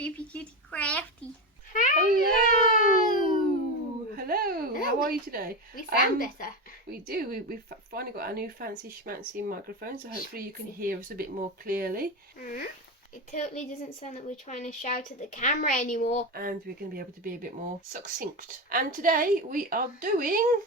Creepy Cutie Crafty. Hello! Hello! How are you today? We sound better. We do. We've finally got our new fancy schmancy microphone, so hopefully you can hear us a bit more clearly. It totally doesn't sound like we're trying to shout at the camera anymore. And we're going to be able to be a bit more succinct. And today we are doing...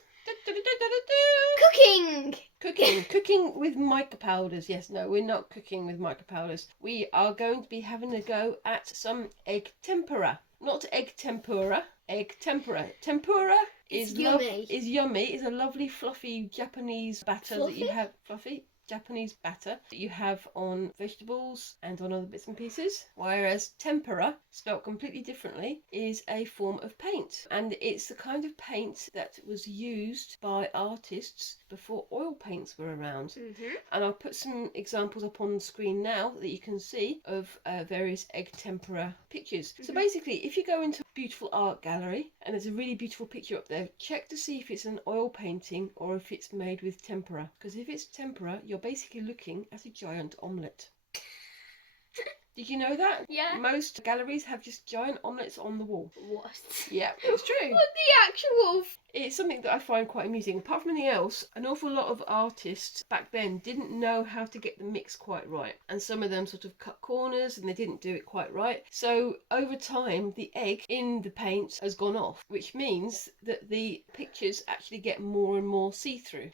Cooking with mica powders. Yes, no, we're not cooking with mica powders. We are going to be having a go at some egg tempera. Not egg tempura, egg tempera. Tempura is yummy. Is a lovely fluffy Japanese batter that you have. Fluffy Japanese batter that you have on vegetables and on other bits and pieces, whereas tempera, spelt completely differently, is a form of paint, and it's the kind of paint that was used by artists before oil paints were around. And I'll put some examples up on the screen now that you can see of various egg tempera pictures. So basically, if you go into a beautiful art gallery and there's a really beautiful picture up there, check to see if it's an oil painting or if it's made with tempera, because if it's tempera, you're basically looking at a giant omelette. Did you know that? Yeah. Most galleries have just giant omelettes on the wall. What? Yeah, it's true. What the actual? It's something that I find quite amusing. Apart from anything else, an awful lot of artists back then didn't know how to get the mix quite right. And some of them sort of cut corners and they didn't do it quite right. So over time, the egg in the paint has gone off, which means that the pictures actually get more and more see-through.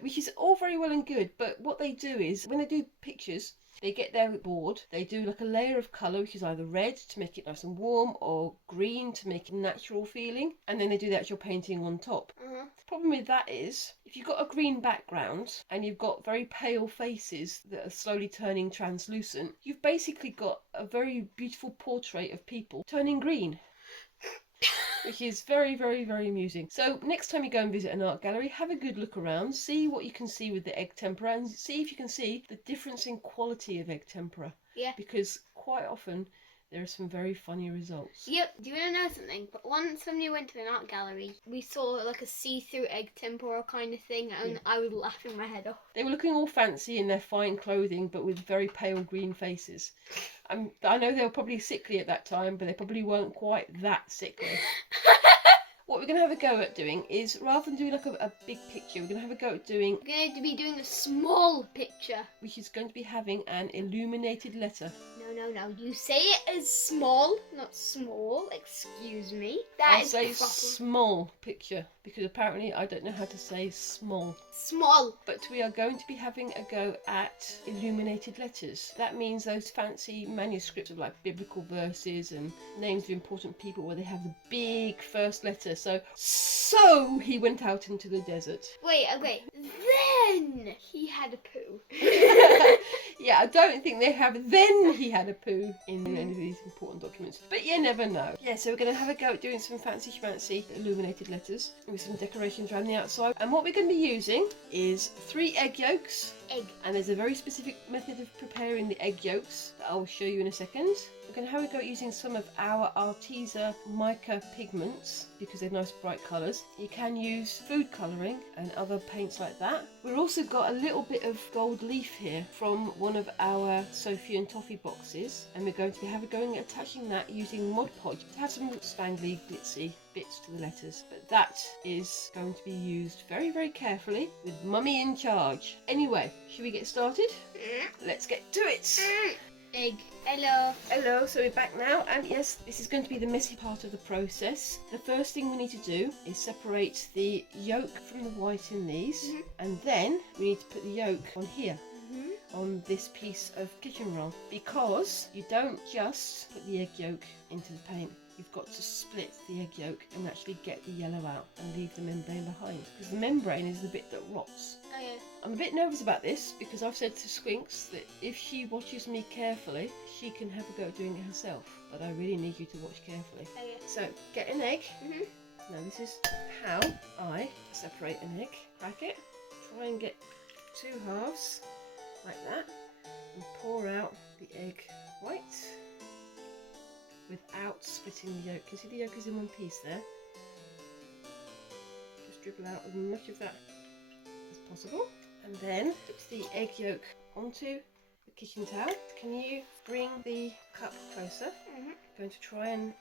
Which is all very well and good. But what they do is, when they do pictures, they get their board, they do like a layer of colour, which is either red to make it nice and warm or green to make it natural feeling, and then they do the actual painting on top. The problem with that is, if you've got a green background and you've got very pale faces that are slowly turning translucent, you've basically got a very beautiful portrait of people turning green. Which is very, very, very amusing. So next time you go and visit an art gallery, have a good look around, see what you can see with the egg tempera, and see if you can see the difference in quality of egg tempera. Yeah. Because quite often there are some very funny results. Yep. Do you want to know something? But once when we went to an art gallery, we saw like a see-through egg tempera kind of thing, and I was laughing my head off. They were looking all fancy in their fine clothing, but with very pale green faces. I know they were probably sickly at that time, but they probably weren't quite that sickly. What we're going to have a go at doing is, rather than doing like a big picture, we're going to have a go at doing... We're going to be doing a small picture. Which is going to be having an illuminated letter. No. You say it as small, not small. Excuse me. I'll say small picture, because apparently I don't know how to say small. Small. But we are going to be having a go at illuminated letters. That means those fancy manuscripts of like biblical verses and names of important people where they have the big first letter. So he went out into the desert. Wait. Then he had a poo. Yeah, I don't think they have then he had a poo in any of these important documents. But you never know. Yeah, so we're going to have a go at doing some fancy schmancy illuminated letters with some decorations around the outside. And what we're going to be using is 3 egg yolks. And there's a very specific method of preparing the egg yolks that I'll show you in a second. We're going to have a go at using some of our Arteza mica pigments because they're nice bright colours. You can use food colouring and other paints like that. We've also got a little bit of gold leaf here from one of our Sophie and Toffee boxes, and we're going to have a go at attaching that using Mod Podge to have some spangly glitzy bits to the letters. But that is going to be used very, very carefully with Mummy in charge. Anyway, should we get started? Let's get to it! Egg. Hello, so we're back now, and yes, this is going to be the messy part of the process. The first thing we need to do is separate the yolk from the white in these, and then we need to put the yolk on here. On this piece of kitchen roll, because you don't just put the egg yolk into the paint. You've got to split the egg yolk and actually get the yellow out and leave the membrane behind, because the membrane is the bit that rots. Oh yeah. I'm a bit nervous about this because I've said to Squinks that if she watches me carefully, she can have a go at doing it herself. But I really need you to watch carefully. Oh yeah. So get an egg. Now this is how I separate an egg. Crack it. Try and get 2 halves like that, and pour out the egg white without splitting the yolk. You see the yolk is in one piece there. Just dribble out as much of that as possible, and then put the egg yolk onto the kitchen towel. Can you bring the cup closer? Mhm. Going to try and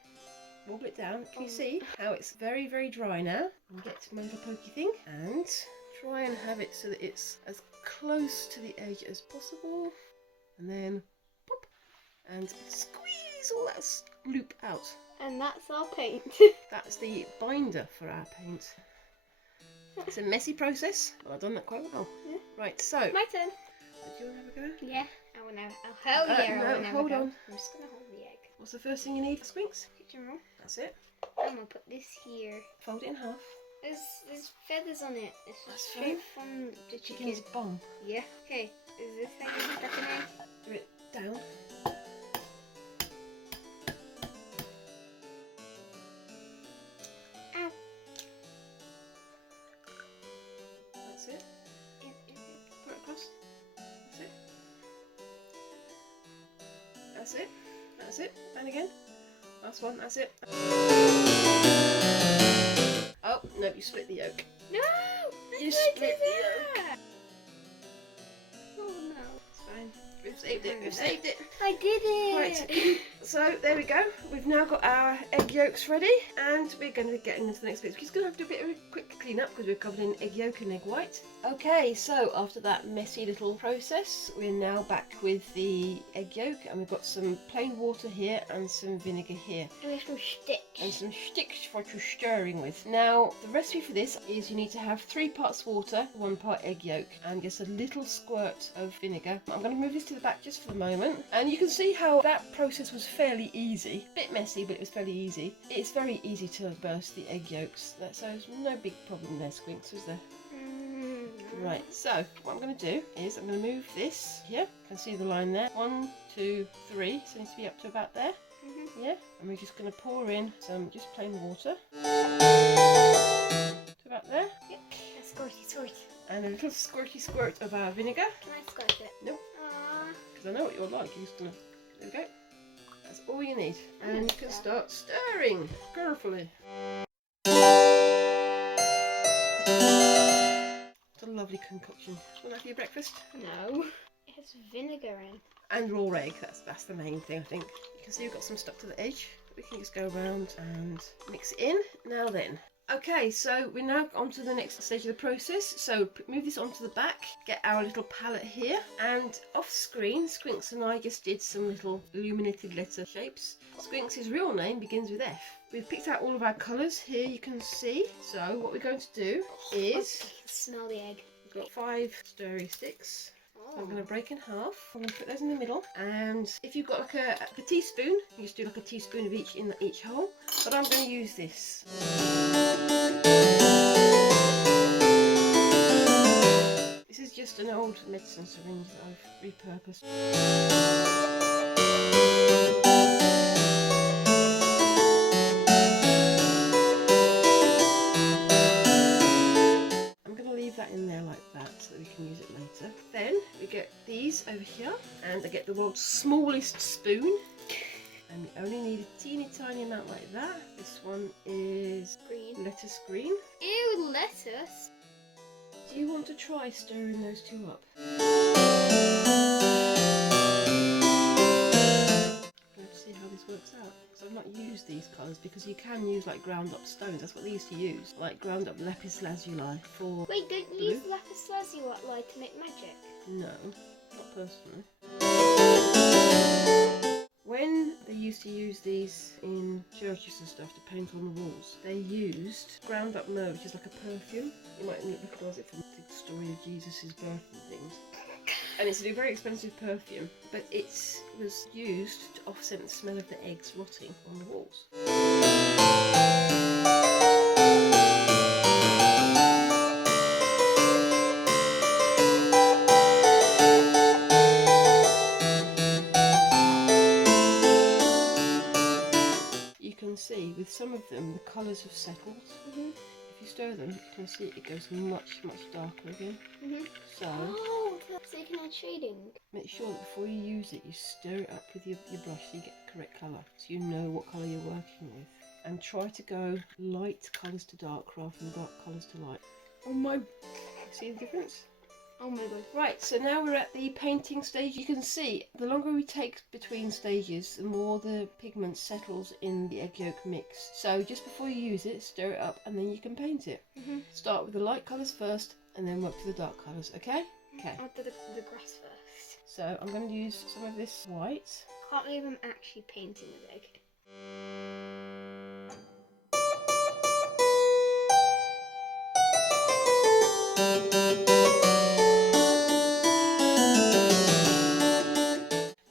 wobble it down. Can you see how it's very, very dry now? And get my little pokey thing and try and have it so that it's as close to the edge as possible. And then pop and squeeze all that loop out. And that's our paint. That's the binder for our paint. It's a messy process, but I've done that quite well. Yeah. Right, so. My turn. Do you want to have a go? Yeah. I want to. Oh, hell yeah. No, I want to hold on. I'm just going to hold the egg. What's the first thing you need, Squinks? Kitchen roll. That's it. I'm going to put this here. Fold it in half. There's feathers on it. It's That's just fine. straight from the chicken. Chicken's bum. Yeah. Okay. Is this how you stuff an egg? Do it down. Ow. That's it. Put it across. That's it. That's it. That's it. And again. Last one. That's it. Oh, no, you split the yolk. No! You Why split did the yolk. that? Oh no. It's fine. We've saved it. We've saved it. I did it! Right, so there we go. We've now got our egg yolks ready, and we're going to be getting into the next bit. We're just going to have to do a bit of a quick clean up because we're covered in egg yolk and egg white. Okay, so after that messy little process, we're now back with the egg yolk, and we've got some plain water here and some vinegar here. And we have some sticks. And some sticks for your stirring with. Now, the recipe for this is you need to have 3 parts water, 1 part egg yolk, and just a little squirt of vinegar. I'm going to move this to the back just for the moment, and you can see how that process was fairly easy. A bit messy, but it was fairly easy. It's very easy to burst the egg yolks, so there's no big problem there, Squinks, is there? Right, so what I'm going to do is I'm going to move this here. You can see the line there. 1, 2, 3. So it needs to be up to about there. Yeah, and we're just going to pour in some just plain water. To about there. Yep. A squirty squirt. And a little squirty squirt of our vinegar. Can I squirt it? Nope. Aww. Because I know what you're like. You're just going to. There we go. That's all you need. And you can start stirring carefully. It's a lovely concoction. Want to have your breakfast? No. It has vinegar in. And raw egg, that's the main thing, I think. You can see we've got some stuck to the edge. We can just go around and mix it in. Now then. Okay, so we're now on to the next stage of the process. So move this onto the back, get our little palette here, and off screen, Squinks and I just did some little illuminated letter shapes. Squinks' real name begins with F. We've picked out all of our colours here, you can see. So what we're going to do is... Smell the egg. We've got 5 stirry sticks. So I'm going to break in half. I'm going to put those in the middle, and if you've got like a teaspoon, you just do like a teaspoon of each in each hole. But I'm going to use this. This is just an old medicine syringe that I've repurposed. That in there like that so that we can use it later. Then we get these over here, and I get the world's smallest spoon, and we only need a teeny tiny amount like that. This one is Green. lettuce green. Ew, lettuce. Do you want to try stirring those two up? Let's see how this works out. So I've not used these colours because you can use like ground up stones. That's what they used to use, like ground up lapis lazuli for. Wait, don't you use lapis lazuli to make magic? No, not personally. When they used to use these in churches and stuff to paint on the walls, they used ground up myrrh, which is like a perfume. You might recognise it from the story of Jesus' birth and things. And it's a very expensive perfume, but it was used to offset the smell of the eggs rotting on the walls. You can see with some of them the colours have settled. If you stir them, you can see it goes much, much darker again. So you can add shading. Make sure that before you use it, you stir it up with your brush so you get the correct colour, so you know what colour you're working with. And try to go light colours to dark rather than dark colours to light. Oh my! See the difference? Oh my god. Right, so now we're at the painting stage. You can see the longer we take between stages, the more the pigment settles in the egg yolk mix. So just before you use it, stir it up and then you can paint it. Start with the light colours first and then work to the dark colours, okay? Okay. I'll do the grass first. So I'm going to use some of this white. Can't believe I'm actually painting an egg.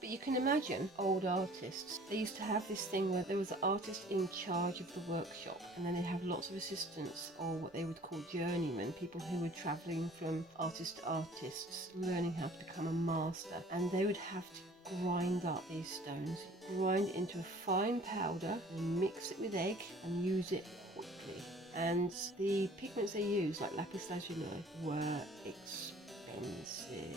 But you can imagine old artists. They used to have this thing where there was an artist in charge of the workshop, and then they'd have lots of assistants, or what they would call journeymen, people who were travelling from artist to artists, learning how to become a master. And they would have to grind up these stones, grind it into a fine powder, and mix it with egg and use it quickly. And the pigments they used, like lapis lazuli, were expensive.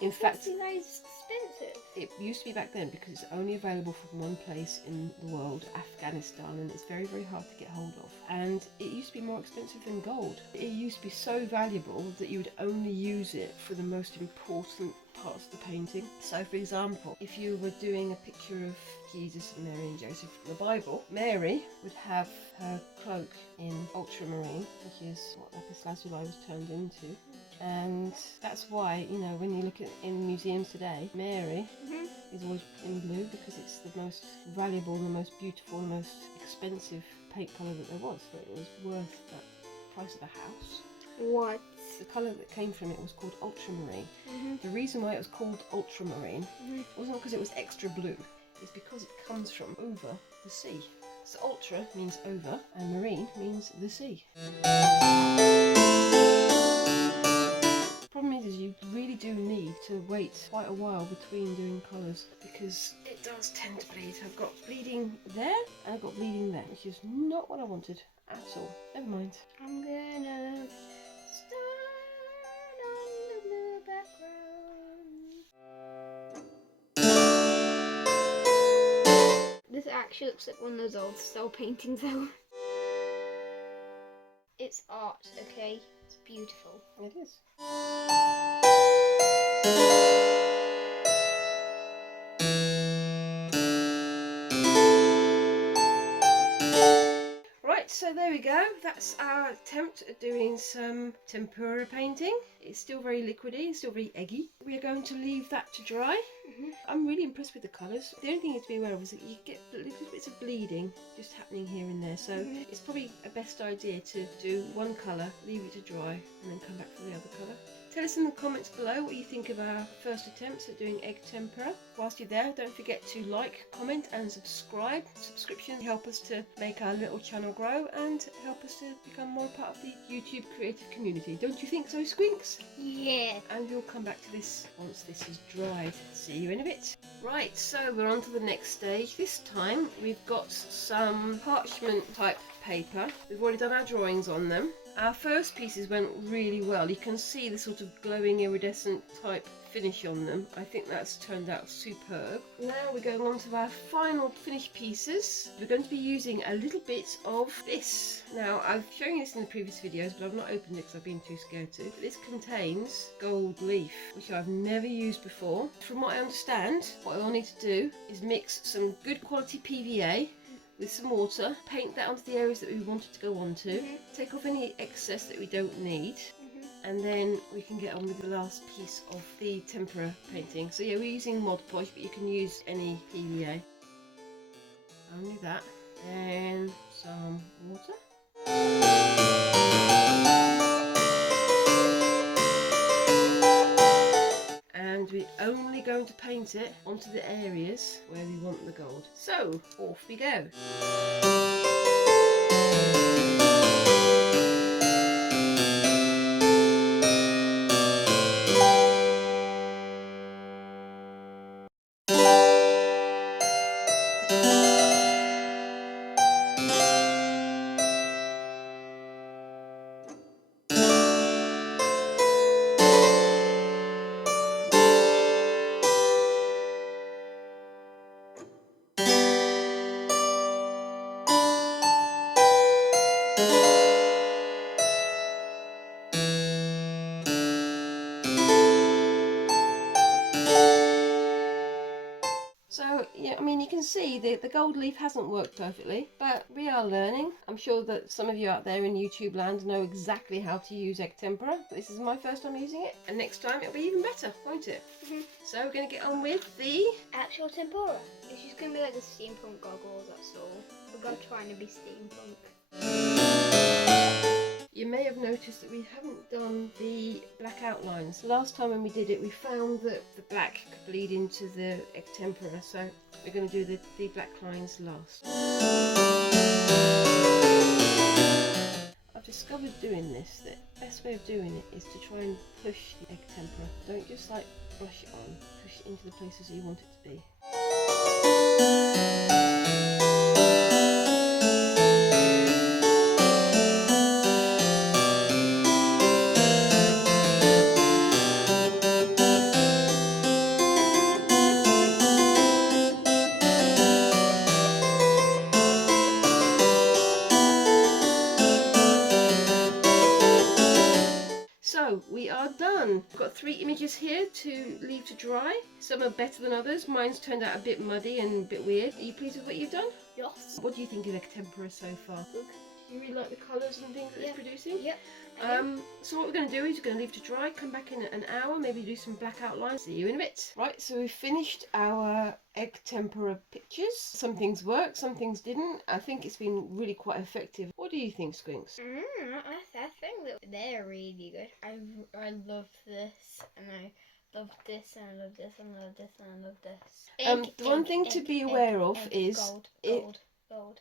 In fact, That's expensive. it used to be back then because it's only available from one place in the world, Afghanistan, and it's very, very hard to get hold of. And it used to be more expensive than gold. It used to be so valuable that you would only use it for the most important parts of the painting. So, for example, if you were doing a picture of Jesus and Mary and Joseph from the Bible, Mary would have her cloak in ultramarine, which is what lapis lazuli was turned into. And that's why, you know, when you look at in museums today, Mary is always in blue because it's the most valuable, the most beautiful, the most expensive paint colour that there was. So it was worth that price of a house. What? The colour that came from it was called ultramarine. The reason why it was called ultramarine wasn't because it was extra blue. It's because it comes from over the sea. So ultra means over and marine means the sea. Problem is you really do need to wait quite a while between doing colours because it does tend to bleed. I've got bleeding there and I've got bleeding there, which is not what I wanted at all. Never mind. I'm gonna start on the blue background. This actually looks like one of those old style paintings though. It's art, okay? It's beautiful. It is. Right, so there we go. That's our attempt at doing some tempera painting. It's still very liquidy, it's still very eggy. We are going to leave that to dry. I'm really impressed with the colours. The only thing you have to be aware of is that you get little bits of bleeding just happening here and there. So it's probably a best idea to do one colour, leave it to dry, and then come back for the other colour. Tell us in the comments below what you think of our first attempts at doing egg tempera. Whilst you're there, don't forget to like, comment and subscribe. Subscriptions help us to make our little channel grow and help us to become more part of the YouTube creative community. Don't you think so, Squinks? Yeah. And we'll come back to this once this is dried. See you in a bit. Right, so we're on to the next stage. This time we've got some parchment type paper. We've already done our drawings on them. Our first pieces went really well. You can see the sort of glowing iridescent type finish on them. I think that's turned out superb. Now we're going on to our final finished pieces. We're going to be using a little bit of this. Now I've shown you this in the previous videos, but I've not opened it because I've been too scared to. This contains gold leaf, which I've never used before. From what I understand, what I'll need to do is mix some good quality PVA with some water, paint that onto the areas that we wanted to go onto, take off any excess that we don't need, and then we can get on with the last piece of the tempera painting. So yeah, we're using Mod Podge, but you can use any PVA. Only that, and some water. And we're only going to paint it onto the areas where we want the gold. So, off we go. see, the gold leaf hasn't worked perfectly, but we are learning. I'm sure that some of you out there in YouTube land know exactly how to use egg tempera. This is my first time using it, and next time it'll be even better, won't it? So we're going to get on with the actual tempura. It's just going to be like the steampunk goggles, that's all. We're not trying to be steampunk. You may have noticed that we haven't done the black outlines. Last time when we did it, we found that the black could bleed into the egg tempera, so we're going to do the black lines last. I've discovered doing this, that the best way of doing it is to try and push the egg tempera. Don't just like brush it on, push it into the places you want it to be. So we are done. I've got 3 images here to leave to dry. Some are better than others. Mine's turned out a bit muddy and a bit weird. Are you pleased with what you've done? Yes. What do you think of egg tempera so far? Good. Do you really like the colours and things that it's producing? Yep. So what we're going to do is we're going to leave to dry, come back in an hour, maybe do some black outlines. See you in a bit. Right, so we've finished our egg tempera pictures. Some things worked, some things didn't. I think it's been really quite effective. What do you think, Squinks? I think that they're really good. I love this, and I love this, and I love this, and I love this, and I love this. The one thing to be aware of is gold.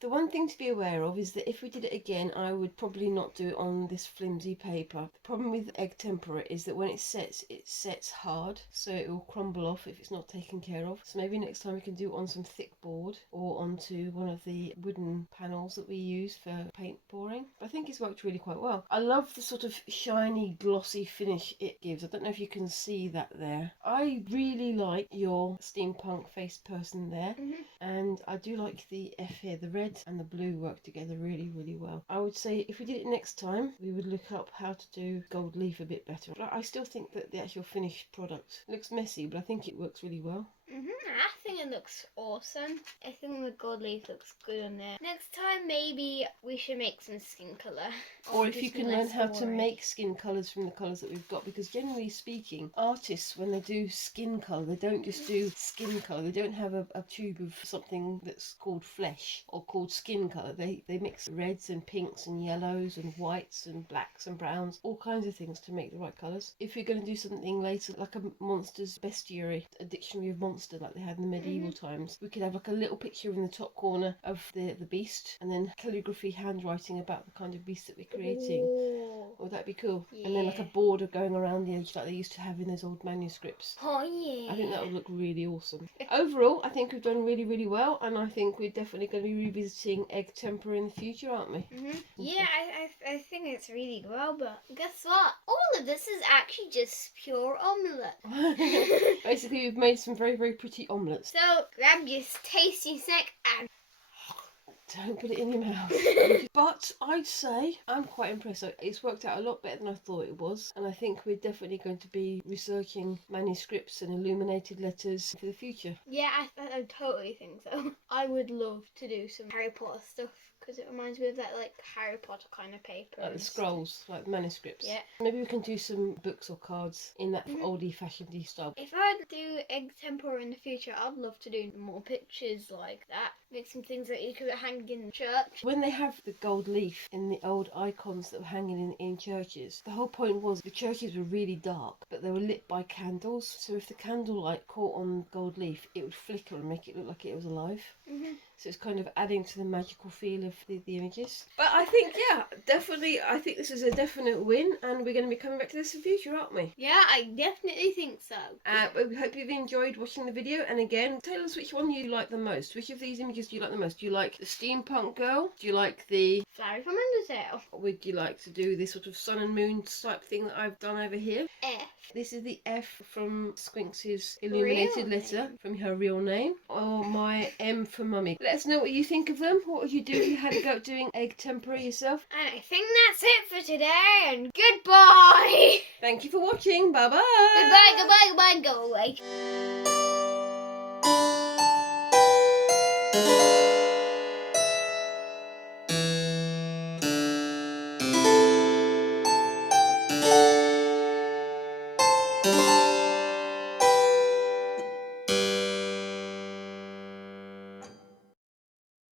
The one thing to be aware of is that if we did it again, I would probably not do it on this flimsy paper. The problem with egg tempera is that when it sets hard, so it will crumble off if it's not taken care of. So maybe next time we can do it on some thick board or onto one of the wooden panels that we use for paint pouring. But I think it's worked really quite well. I love the sort of shiny, glossy finish it gives. I don't know if you can see that there. I really like your steampunk faced person there, and I do like the F here, the red and the blue work together really, really well. I would say if we did it next time, we would look up how to do gold leaf a bit better. But I still think that the actual finished product looks messy, but I think it works really well. I think it looks awesome. I think the gold leaf looks good on there. Next time, maybe we should make some skin colour. Or if you can learn how to make skin colours from the colours that we've got, because generally speaking, artists, when they do skin colour, they don't just do skin colour. They don't have a tube of something that's called flesh or called skin colour. They mix reds and pinks and yellows and whites and blacks and browns, all kinds of things to make the right colours. If you're going to do something later, like a monster's bestiary, a dictionary of monster like they had in the medieval times, we could have like a little picture in the top corner of the beast, and then calligraphy handwriting about the kind of beast that we're creating. Ooh. Would that be cool? Yeah. And then like a border going around the edge like they used to have in those old manuscripts. Oh yeah. I think that would look really awesome. Overall, I think we've done really, really well, and I think we're definitely going to be revisiting egg tempera in the future, aren't we? Yeah, I think it's really well, but guess what? All of this is actually just pure omelette. Basically, we've made some very, very pretty omelettes. So grab your tasty snack and don't put it in your mouth. But I'd say I'm quite impressed. It's worked out a lot better than I thought it was, and I think we're definitely going to be researching manuscripts and illuminated letters for the future. yeah, I totally think so. I would love to do some Harry Potter stuff, because it reminds me of that like Harry Potter kind of paper. Like the scrolls, like manuscripts. Yeah. Maybe we can do some books or cards in that oldie-fashioned style. If I do egg tempera in the future, I'd love to do more pictures like that. Make some things that you could hang in church. When they have the gold leaf in the old icons that were hanging in churches, the whole point was the churches were really dark, but they were lit by candles. So if the candlelight caught on gold leaf, it would flicker and make it look like it was alive. So it's kind of adding to the magical feel of the images. But I think, yeah, definitely, I think this is a definite win, and we're going to be coming back to this in future, aren't we? Yeah, I definitely think so. But we hope you've enjoyed watching the video, and again, tell us which one you like the most. Which of these images do you like the most? Do you like the steampunk girl? Do you like the Flower from Undertale. would you like to do this sort of sun and moon type thing that I've done over here? F. This is the F from Squinks' illuminated Real letter name. from her real name. Or my M for mummy. Let us know what you think of them. What would you do if you had a go at doing egg tempera yourself? And I think that's it for today, and goodbye! Thank you for watching. Bye bye. Goodbye, go away.